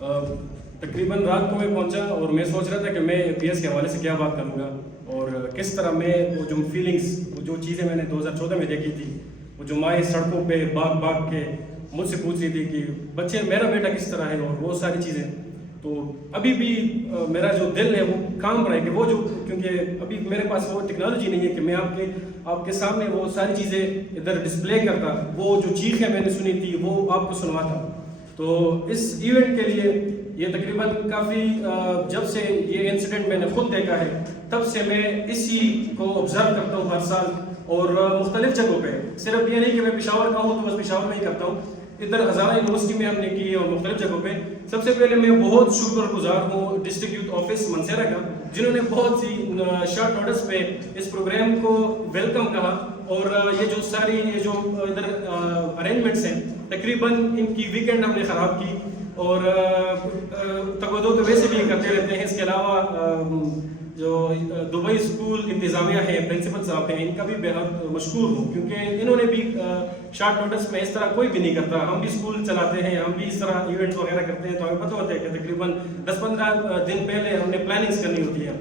तकरीबन रात को मैं पहुंचा और मैं सोच रहा था कि मैं APS के हवाले से क्या बात करूंगा और किस तरह मैं वो जो फीलिंग्स, वो जो चीज़ें मैंने 2014 में देखी थी, वो जो माएँ सड़कों पे भाग भाग के मुझसे पूछ रही थी कि बच्चे मेरा बेटा किस तरह है, और वो सारी चीज़ें, तो अभी भी मेरा जो दिल है वो काम रहा है कि वो जो, क्योंकि अभी मेरे पास वो टेक्नोलॉजी नहीं है कि मैं आपके सामने वो सारी चीज़ें इधर डिस्प्ले करता, वो जो चीखें मैंने सुनी थी वो आपको सुनवाता। तो इस इवेंट के लिए ये तकरीबन काफ़ी, जब से ये इंसिडेंट मैंने खुद देखा है तब से मैं इसी को ऑब्जर्व करता हूँ हर साल, और मुख्तलिफ जगहों पे, सिर्फ ये नहीं कि मैं पेशावर का हूँ तो बस पेशावर में ही करता हूँ, इधर हज़ारा यूनिवर्सिटी में हमने की है और मुख्तलिफ जगहों पे। सबसे पहले मैं बहुत शुक्रगुजार हूँ डिस्ट्रिक्ट यूथ ऑफिस मनसेरा का, जिन्होंने बहुत सी शॉर्ट नोटिस पे इस प्रोग्राम को वेलकम कहा, और ये जो सारी ये जो इधर अरेंजमेंट्स हैं, तकरीबन इनकी वीकेंड हमने ख़राब की, और तगदो तो वैसे भी करते रहते हैं। इसके अलावा जो दुबई स्कूल इंतज़ामिया है, प्रिंसिपल साहब हैं, इनका भी बेहद मशकूर हूँ, क्योंकि इन्होंने भी शॉर्ट नोटिस में इस तरह कोई भी नहीं करता। हम भी स्कूल चलाते हैं, हम भी इस तरह इवेंट्स वगैरह करते हैं, तो हमें पता होता है कि तकरीबन 10-15 दिन पहले हमने प्लानिंग्स करनी होती है।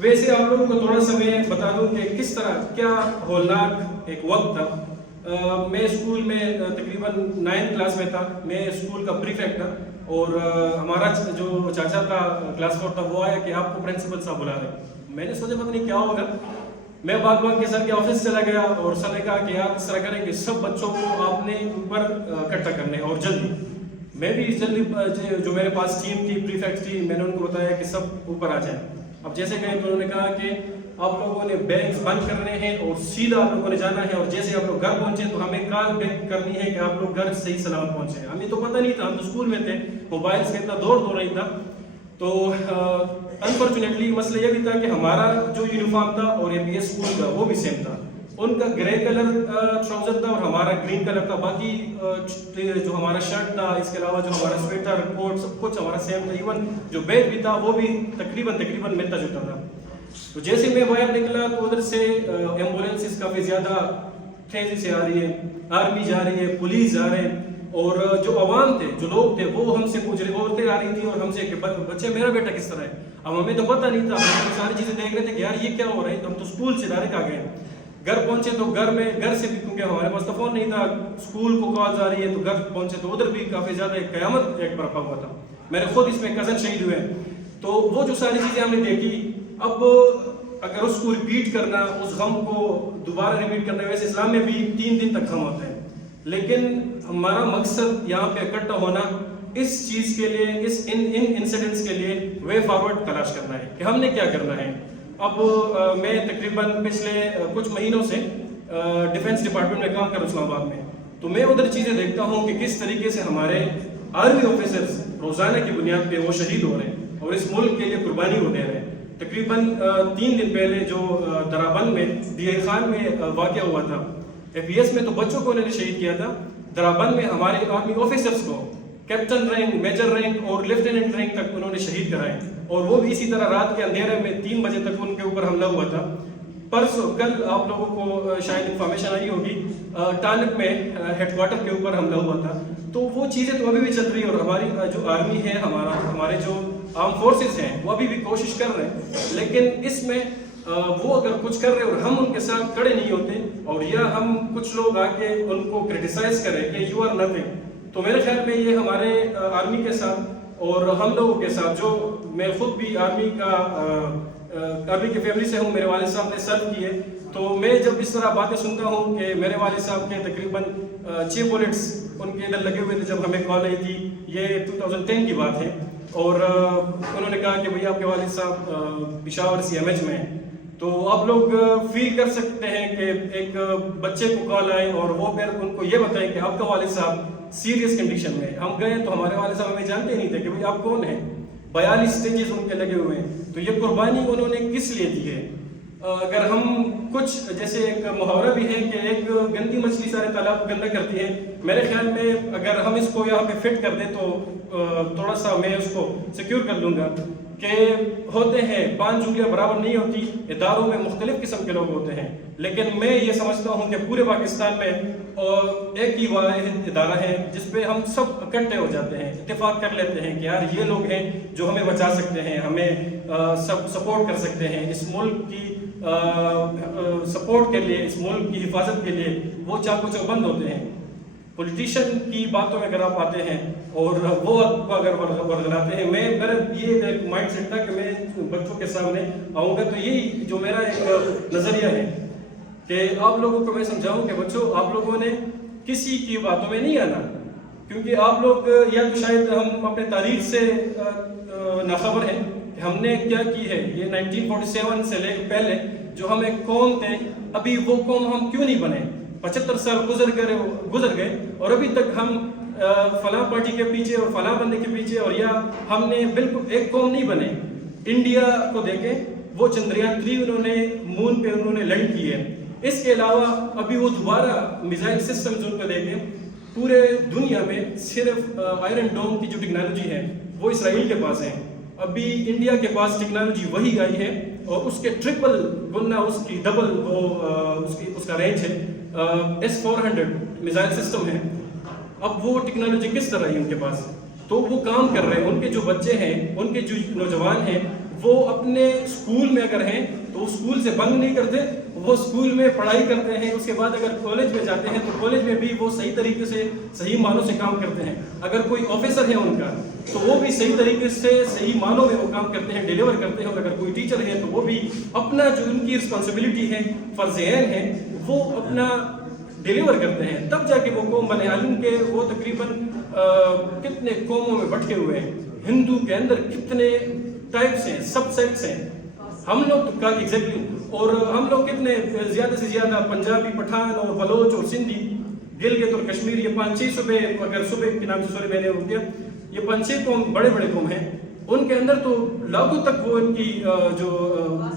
वैसे आप लोगों को थोड़ा सा मैं बता दूँ कि किस तरह क्या होलनाक एक वक्त था। मैं स्कूल में तकरीबन 9th क्लास में था, मैं स्कूल का प्रीफेक्ट था, और हमारा जो चाचा था क्लास 4 था, वो आया कि आपको प्रिंसिपल साहब बुला रहे हैं। मैंने सोचा पता नहीं क्या होगा, मैं भाग के सर के ऑफिस चला गया, और सर ने कहा कि आप इस तरह करें कि सब बच्चों को आपने ऊपर इकट्ठा करने और जल्दी। मैं भी जल्दी, जो मेरे पास टीम थी, प्रीफेक्ट थी, मैंने उनको बताया कि सब ऊपर आ जाए। अब जैसे गए तो उन्होंने कहा कि आप लोगों ने बैग्स बंद करने हैं और सीधा आप लोगों ने जाना है, और जैसे आप लोग घर पहुंचे तो हमें कॉल बैक करनी है कि आप लोग घर सही सलामत पहुंचे। हमें तो पता नहीं था, हम तो स्कूल में थे, मोबाइल से इतना दौड़ तो नहीं था। तो अनफॉर्चुनेटली मसला ये भी था कि हमारा जो यूनिफॉर्म था और APS स्कूल का वो भी सेम था। उनका ग्रे कलर ट्राउजर था और हमारा ग्रीन कलर था। बाकी जो हमारा शर्ट था, इसके अलावा जो हमारा स्वेटर, कोट, सब कुछ हमारा सेम था। इवन जो बैग भी था वो भी तकरीबन मिलता जुलता था। तो जैसे मैं बाहर निकला तो उधर से एम्बुलेंसेस काफ़ी ज़्यादा तेज़ी से आ रही है, आर्मी जा रही है, पुलिस जा रहे हैं, और जो अवाम थे, जो लोग थे, वो हमसे पूछ रहे, औरतें आ रही थी और हमसे कि बच्चे मेरा बेटा किस तरह है। अब हमें तो पता नहीं था, हम सारी चीज़ें देख रहे थे कि यार ये क्या हो रहा है। तो हम तो स्कूल से डायरेक्ट आ गए। घर पहुंचे तो घर से भी, क्योंकि हमारे पास तो फ़ोन नहीं था, स्कूल को कॉल आ रही है, तो घर पहुंचे तो उधर भी काफ़ी ज़्यादा एक क़यामत एक बरपा हुआ था। मेरे खुद इसमें कज़न शहीद हुए। तो वो जो सारी चीज़ें हमने देखी, अब अगर उसको रिपीट करना, उस गम को दोबारा रिपीट करना, वैसे इस्लाम में भी 3 दिन तक गम होता है, लेकिन हमारा मकसद यहाँ पे इकट्ठा होना इस चीज़ के लिए, इन इंसिडेंट्स के लिए वे फॉरवर्ड तलाश करना है कि हमने क्या करना है। अब मैं तकरीबन पिछले कुछ महीनों से डिफेंस डिपार्टमेंट में काम कर रहा हूँ इस्लामाबाद में, तो मैं उधर चीज़ें देखता हूँ कि किस तरीके से हमारे आर्मी ऑफिसर्स रोज़ाना की बुनियाद पे वो शहीद हो रहे हैं और इस मुल्क के लिए कुर्बानी हो दे रहे हैं। तकरीबन 3 दिन पहले जो दराबंद में DI खान में वाक़या हुआ था, APS में तो बच्चों को उन्होंने शहीद किया था, दराबंद में हमारे आर्मी ऑफिसर्स को कैप्टन रैंक, मेजर रैंक और लेफ्टिनेंट रैंक तक उन्होंने शहीद कराए, और वो भी इसी तरह रात के अंधेरे में 3 बजे तक उनके ऊपर हमला हुआ था। परसों कल आप लोगों को शायद इंफॉर्मेशन आई होगी, टानक में हेडक्वार्टर के ऊपर हमला हुआ था। तो वो चीज़ें तो अभी भी चल रही है, और हमारी जो आर्मी है, हमारे जो आर्म फोर्सेस हैं, वो अभी भी कोशिश कर रहे हैं, लेकिन इसमें वो अगर कुछ कर रहे हैं और हम उनके साथ खड़े नहीं होते, और या हम कुछ लोग आके उनको क्रिटिसाइज करें कि यू आर नथिंग, तो मेरे ख्याल में ये हमारे आर्मी के साथ और हम लोगों के साथ, जो मैं खुद भी आर्मी की फैमिली से हूँ, मेरे वालिद साहब ने सर्व किए, तो मैं जब इस तरह बातें सुनता हूँ कि मेरे वालिद साहब के तकरीबन 6 बुलेट्स उनके इधर लगे हुए थे जब हमें कॉल आई थी, ये 2010 की बात है, और उन्होंने कहा कि भैया आपके वालिद साहब पेशावर CMH में हैं। तो आप लोग फील कर सकते हैं कि एक बच्चे को कॉल आए और वो फिर उनको ये बताएं कि आपका वालिद साहब सीरियस कंडीशन में। हम गए तो हमारे वालिद साहब हमें जानते नहीं थे कि भाई आप कौन हैं। 42 स्टेजेस उनके लगे हुए हैं। तो ये कुर्बानी उन्होंने किस लिए दी है? अगर हम कुछ, जैसे एक मुहावरा भी है कि एक गंदी मछली सारे तालाब को गंदा करती है, मेरे ख्याल में अगर हम इसको यहाँ पे फिट कर दें तो थोड़ा सा मैं उसको सिक्योर कर लूँगा کہ ہوتے ہیں 5 انگلیاں برابر نہیں ہوتی، اداروں میں مختلف قسم کے لوگ ہوتے ہیں، لیکن میں یہ سمجھتا ہوں کہ پورے پاکستان میں ایک ہی واحد ادارہ ہے جس پہ ہم سب اکٹھے ہو جاتے ہیں، اتفاق کر لیتے ہیں کہ یار یہ لوگ ہیں جو ہمیں بچا سکتے ہیں، ہمیں سب سپورٹ کر سکتے ہیں، اس ملک کی سپورٹ کے لیے، اس ملک کی حفاظت کے لیے وہ چاقو چوبند ہوتے ہیں۔ پولیٹیشین کی باتوں میں اگر آپ آتے ہیں اور وہ اگر ورگلاتے ہیں، میرا یہ ایک مائنڈ سیٹ تھا کہ میں بچوں کے سامنے آؤں گا، تو یہی جو میرا ایک نظریہ ہے کہ آپ لوگوں کو میں سمجھاؤں کہ بچوں آپ لوگوں نے کسی کی باتوں میں نہیں آنا، کیونکہ آپ لوگ یا تو شاید ہم اپنے تاریخ سے ناخبر ہیں کہ ہم نے کیا کی ہے، یہ 1947 سے لے پہلے جو ہم ایک قوم تھے، ابھی وہ قوم ہم کیوں نہیں بنے؟ 75 سال گزر گئے اور ابھی تک ہم فلاں پارٹی کے پیچھے اور فلاں بندے کے پیچھے، اور یا ہم نے بالکل ایک قوم نہیں بنے۔ انڈیا کو دیکھیں، وہ چندریان 3 انہوں نے مون پہ انہوں نے لینڈ کی ہے، اس کے علاوہ ابھی وہ دوبارہ میزائل سسٹمز ان کو دیکھیں، پورے دنیا میں صرف آئرن ڈوم کی جو ٹیکنالوجی ہے وہ اسرائیل کے پاس ہے، ابھی انڈیا کے پاس ٹیکنالوجی وہی آئی ہے اور اس کے ٹرپل گنا اس کی ڈبل وہ اس کا رینج ہے، S-400 میزائل سسٹم ہے۔ اب وہ ٹیکنالوجی کس طرح ہے ان کے پاس؟ تو وہ کام کر رہے ہیں، ان کے جو بچے ہیں، ان کے جو نوجوان ہیں، وہ اپنے اسکول میں اگر ہیں تو اسکول سے بنک نہیں کرتے، وہ اسکول میں پڑھائی کرتے ہیں، اس کے بعد اگر کالج میں جاتے ہیں تو کالج میں بھی وہ صحیح طریقے سے صحیح معنوں سے کام کرتے ہیں، اگر کوئی آفیسر ہے ان کا تو وہ بھی صحیح طریقے سے صحیح معنوں میں وہ کام کرتے ہیں، ڈیلیور کرتے ہیں، اور اگر کوئی ٹیچر ہے تو وہ بھی اپنا جو ان کی رسپانسبلٹی ہے، فرض عین ہے، وہ اپنا ڈیلیور کرتے ہیں، تب جا کے وہ قوم بنے۔ عالم کے وہ تقریباً کتنے قوموں میں بٹکے ہوئے ہیں، ہندو کے اندر کتنے ٹائپس ہیں، سب سیکٹس ہیں، ہم لوگ کا ایگزیکٹلی، اور ہم لوگ کتنے زیادہ سے زیادہ پنجابی، پٹھان اور بلوچ اور سندھی، گلگت اور کشمیر، یہ 5-6 صوبے، اگر صوبے کے نام سے سوری میں نے ہو گیا، یہ 5-6 قوم بڑے بڑے قوم ہیں، ان کے اندر تو لاکھوں تک وہ ان کی جو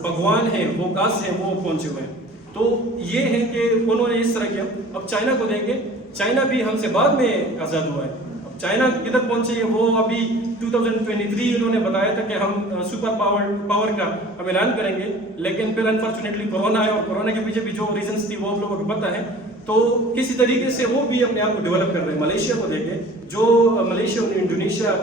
بھگوان ہیں، وہ کاسٹ ہیں، وہ پہنچے ہوئے ہیں۔ تو یہ ہے کہ انہوں نے اس طرح کیا۔ اب چائنا کو دیکھیں، چائنا بھی ہم سے بعد میں آزاد ہوا ہے، اب چائنا کدھر پہنچے ہیں؟ وہ ابھی 2023 انہوں نے بتایا تھا کہ ہم سپر پاور کا ہم اعلان کریں گے، لیکن پھر انفارچونیٹلی کورونا آیا، اور کورونا کے پیچھے بھی جو ریزنس تھی وہ آپ لوگوں کو پتہ ہے، تو کسی طریقے سے وہ بھی اپنے آپ کو ڈیولپ کر رہے ہیں۔ ملیشیا کو دیکھیں، جو ملیشیا اور انڈونیشیا،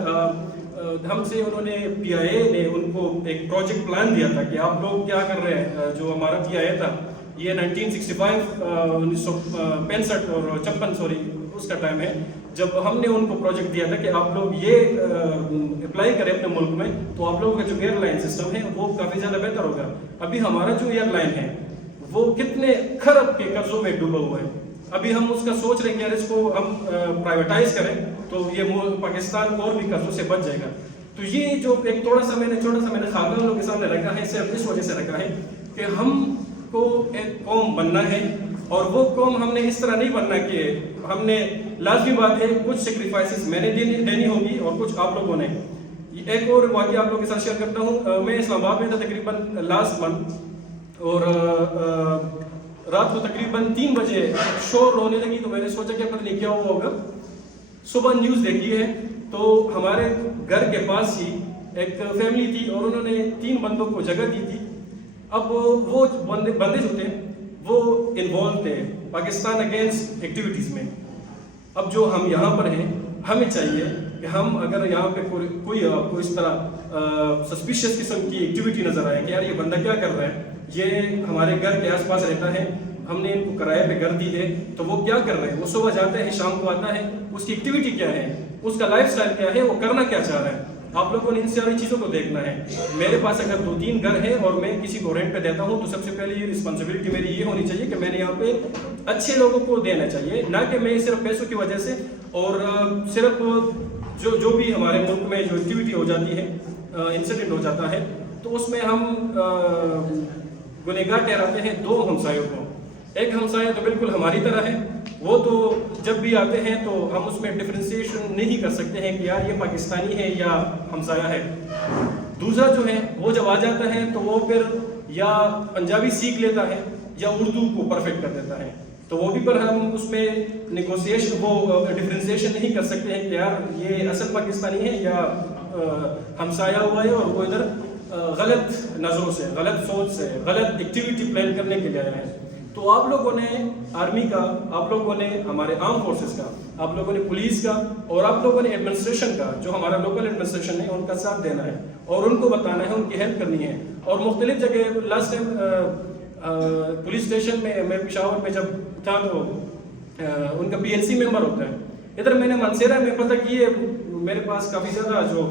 ہم سے انہوں نے PIA نے ان کو ایک پروجیکٹ پلان دیا تھا کہ آپ لوگ کیا کر رہے ہیں، جو ہمارا PIA تھا یہ 1965 1965 اور 56 اس کا ٹائم ہے، جب ہم نے ان کو پروجیکٹ دیا تھا کہ آپ لوگ یہ اپلائی کریں اپنے ملک میں، تو آپ لوگوں کا جو ایئر لائن سسٹم ہے وہ کافی زیادہ بہتر ہوگا۔ ابھی ہمارا جو ایئر لائن ہے وہ کتنے خرب کے قرضوں میں ڈوبا ہوا ہے، ابھی ہم اس کا سوچ رہے ہیں کہ یار اس کو ہم پرائیویٹائز کریں تو یہ پاکستان اور بھی قرضوں سے بچ جائے گا۔ تو یہ جو ایک چھوٹا سا میں نے خاکہ ان لوگوں کے سامنے رکھا ہے، صرف اس وجہ سے رکھا ہے کہ ہم کو ایک قوم بننا ہے، اور وہ قوم ہم نے اس طرح نہیں بننا کہ ہم نے، لازمی بات ہے کچھ سیکریفائسز میں نے دینی ہوگی اور کچھ آپ لوگوں نے۔ ایک اور واقعہ آپ لوگوں کے ساتھ شیئر کرتا ہوں، میں اسلام آباد میں تھا تقریباً لاسٹ منتھ، اور رات کو تقریباً 3 بجے شور ہونے لگی، تو میں نے سوچا کہ پتہ نہیں کیا ہوا ہوگا، صبح نیوز دیکھی ہے تو ہمارے گھر کے پاس ہی ایک فیملی تھی اور انہوں نے 3 بندوں کو جگہ دی تھی۔ اب وہ بندے جو تھے وہ انوالو تھے پاکستان اگینسٹ ایکٹیویٹیز میں۔ اب جو ہم یہاں پر ہیں، ہمیں چاہیے کہ ہم اگر یہاں پہ کوئی آپ کو اس طرح سسپیشیس قسم کی ایکٹیویٹی نظر آئے کہ یار یہ بندہ کیا کر رہا ہے، یہ ہمارے گھر کے آس پاس رہتا ہے، ہم نے ان کو کرائے پہ گھر دی ہے، تو وہ کیا کر رہے ہیں، وہ صبح جاتے ہیں شام کو آتا ہے، اس کی ایکٹیویٹی کیا ہے، اس کا لائف سٹائل کیا ہے، وہ کرنا کیا چاہ رہا ہے، آپ لوگوں نے ان ساری چیزوں کو دیکھنا ہے۔ میرے پاس اگر 2-3 گھر ہیں اور میں کسی کو رینٹ پہ دیتا ہوں، تو سب سے پہلے یہ رسپانسبلٹی میری یہ ہونی چاہیے کہ میں نے یہاں پہ اچھے لوگوں کو دینا چاہیے، نہ کہ میں صرف پیسوں کی وجہ سے، اور صرف جو بھی ہمارے ملک میں جو ایکٹیویٹی ہو جاتی ہے، انسیڈنٹ ہو جاتا ہے، تو اس میں ہم گنہگار ٹھہراتے ہیں 2 ہمسایوں کو۔ ایک ہمسایہ تو بالکل ہماری طرح ہے، وہ تو جب بھی آتے ہیں تو ہم اس میں ڈفرینسیشن نہیں کر سکتے ہیں کہ یار یہ پاکستانی ہے یا ہمسایہ ہے۔ دوسرا جو ہے وہ جب آ جاتا ہے تو وہ پھر یا پنجابی سیکھ لیتا ہے یا اردو کو پرفیکٹ کر دیتا ہے، تو وہ بھی پر ہم اس میں نیگوسیشن وہ ڈفرینسیشن نہیں کر سکتے ہیں کہ یار یہ اصل پاکستانی ہے یا हमसाया हुआ है और वो इधर गलत नज़रों से, गलत सोच से, गलत एक्टिविटी प्लान करने के लिए आए हैं। तो आप लोगों ने आर्मी का, आप लोगों ने हमारे आर्म फोर्सेस का, आप लोगों ने पुलिस का और आप लोगों ने एडमिनिस्ट्रेशन का, जो हमारा लोकल एडमिनिस्ट्रेशन है, उनका साथ देना है और उनको बताना है, उनकी हेल्प करनी है। और मुख्तलिफ जगह लास्ट टाइम पुलिस स्टेशन में मैं पेशावर में जब था तो उनका PLC मेंबर होता है। इधर मैंने मनसेरा में पता किए, मेरे पास काफ़ी ज़्यादा जो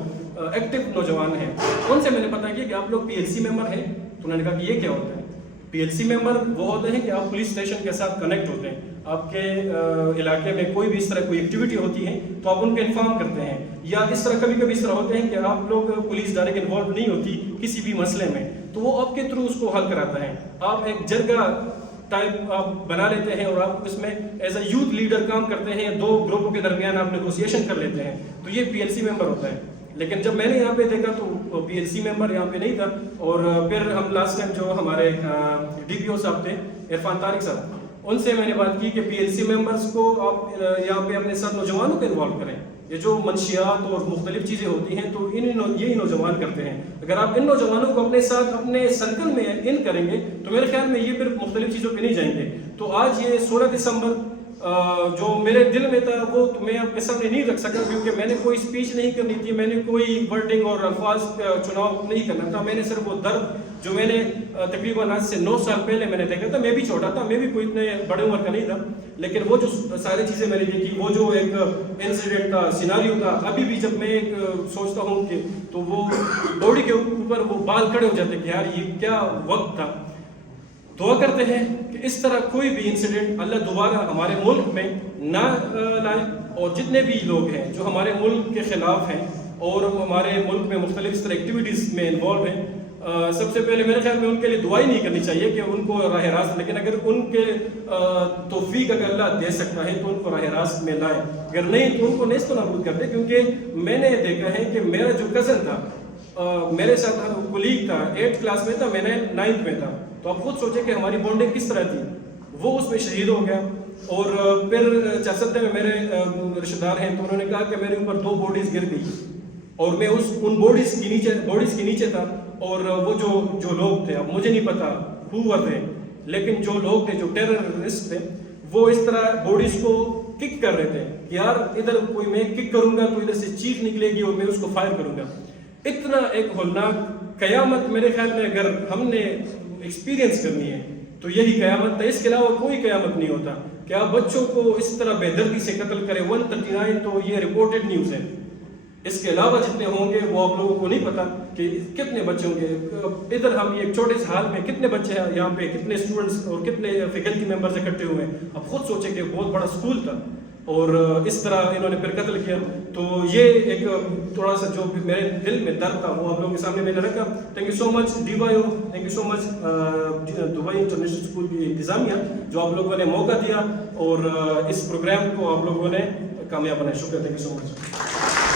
एक्टिव नौजवान हैं उनसे मैंने पता किया कि आप लोग PLC मेंबर हैं। तो उन्होंने कहा कि ये क्या होता है। PLC मेंबर वो होते हैं कि आप पुलिस स्टेशन के साथ कनेक्ट होते हैं, आपके इलाके में कोई भी इस तरह कोई एक्टिविटी होती है तो आप उनको इन्फॉर्म करते हैं, या इस तरह कभी कभी इस तरह होते हैं कि आप लोग पुलिस डायरेक्ट इन्वॉल्व नहीं होती किसी भी मसले में, तो वो आपके थ्रू उसको हल कराता है। आप एक जरगा टाइप आप बना लेते हैं और आप इसमें एज अ यूथ लीडर काम करते हैं, दो ग्रुपों के दरमियान आप नेगोशिएशन कर लेते हैं, तो ये PLC मेंबर होता है। लेकिन जब मैंने यहाँ पे देखा तो PLC मेंबर यहाँ पे नहीं था। और फिर हम लास्ट टाइम जो हमारे DPO साहब थे, इरफान तारिक साहब, उनसे मैंने बात की कि PLC मेंबर्स को आप यहाँ पे अपने साथ नौजवानों को इन्वॉल्व करें। ये जो मंशियात और मुख्तलिफ चीज़ें होती हैं तो यही नौजवान करते हैं। अगर आप इन नौजवानों को अपने साथ अपने सर्कल में इन करेंगे तो मेरे ख्याल में ये फिर मुख्तलिफ चीज़ों पे नहीं जाएंगे। तो आज ये 16 दिसंबर जो मेरे दिल में था वो तो मैं आपके सामने नहीं रख सका, क्योंकि मैंने कोई स्पीच नहीं करनी थी, मैंने कोई वर्डिंग और अल्फाज चुनाव नहीं करना था। मैंने सिर्फ वो दर्द जो मैंने तकरीबन आज से 9 साल पहले मैंने देखा था, मैं भी छोटा था, मैं भी कोई इतने बड़े उम्र का नहीं था, लेकिन वो जो सारी चीज़ें मैंने देखी, वो जो एक इंसिडेंट था, सिनारियो था, अभी भी जब मैं एक सोचता हूँ कि तो वो बॉडी के ऊपर वो बाल खड़े हो जाते कि यार ये क्या वक्त था। दुआ करते हैं कि इस तरह कोई भी इंसिडेंट अल्लाह दोबारा हमारे मुल्क में ना लाए, और जितने भी लोग हैं जो हमारे मुल्क के ख़िलाफ़ हैं और हमारे मुल्क में मुख्तलिफ इस तरह एक्टिविटीज़ में इन्वॉल्व हैं, सबसे पहले मेरे ख्याल में उनके लिए दुआ ही नहीं करनी चाहिए कि उनको राह रास्त, लेकिन अगर उनके तौफीक अगर अल्लाह दे सकता है तो उनको राह रास्त में लाए, अगर नहीं तो उनको नेस्त नाबूद कर दे। क्योंकि मैंने देखा है कि मेरा जो कज़न था, मेरे साथ कुलीग था, 8th क्लास में था, मैंने 9th में था, तो आप खुद सोचें कि हमारी बॉन्डिंग किस तरह थी। वो उसमें शहीद हो गया। और फिर चरसत्ते में मेरे रिश्तेदार हैं तो उन्होंने कहा कि मेरे ऊपर 2 बॉडीज़ गिर गई और मैं उन बॉडीज़ के नीचे था, और वो जो लोग थे, अब मुझे नहीं पता हु थे, लेकिन जो लोग थे, जो टेररिस्ट थे, वो इस तरह बॉडीज़ को किक कर रहे थे कि यार इधर कोई मैं किक करूंगा तो इधर से चीख निकलेगी और मैं उसको फायर करूंगा। इतना एक होलनाक क़यामत मेरे ख्याल में अगर हमने एक्सपीरियंस करनी है तो यही क़यामत था, इसके अलावा कोई क़यामत नहीं होता कि आप बच्चों को इस तरह बेदर्दी से कत्ल करें। 139 तो ये रिपोर्टेड न्यूज़ है, इसके अलावा जितने होंगे वो आप लोगों को नहीं पता कि कितने बच्चे होंगे। इधर हम ये छोटे से हाल में कितने बच्चे हैं यहाँ पे, कितने स्टूडेंट्स और कितने फैकल्टी मेंबर्स इकट्ठे हुए हैं। अब खुद सोचें कि बहुत बड़ा स्कूल था और इस तरह इन्होंने फिर कत्ल किया। तो ये एक थोड़ा सा जो मेरे दिल में दर्द था वो आप लोगों के सामने मैंने रखा। Thank you so much DYO, thank you so much Dubai international school की इंतज़ामिया जो आप लोगों ने मौका दिया और इस प्रोग्राम को आप लोगों ने कामयाब बनाया। शुक्रिया, थैंक यू सो मच।